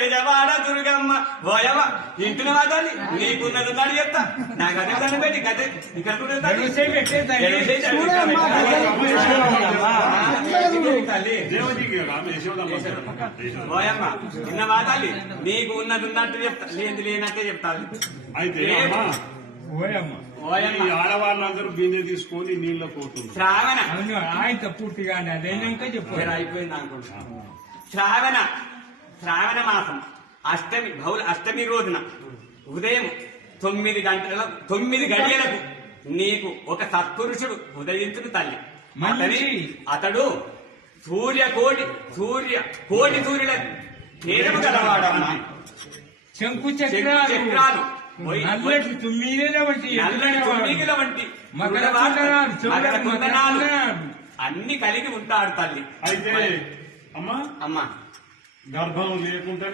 బెజవాడ దుర్గమ్మ ఓయమ్మ ఇంటిని మాదాలి నీకున్నది ఉన్నాడు చెప్తా నాకు అదే దాన్ని పెట్టి గదే ఇక్కడ ఓయమ్మ నిన్న మాదాలి నీకు ఉన్నది ఉన్నట్టు చెప్తా లేని లేనట్టే చెప్తాను. అయితే ఆడవాళ్ళందరూ బిందె తీసుకొని నీళ్ళ పోతుంది. శ్రావణ ఆయన పూర్తిగా చెప్పారు అయిపోయింది అనుకుంటున్నాను. శ్రావణ మాసం అష్టమి బహుళ అష్టమి రోజున ఉదయం 9 గడియలకు నీకు ఒక సత్పురుషుడు ఉదయించును తల్లి. అతడు కోటి సూర్యుల తేజము గలవాడమ్మా. శంకు చక్రాలు నల్లటి తుమ్మిదల వంటి అన్ని కలిగి ఉంటాడు తల్లి. అయితే అమ్మా అమ్మా గర్భం లేకుండా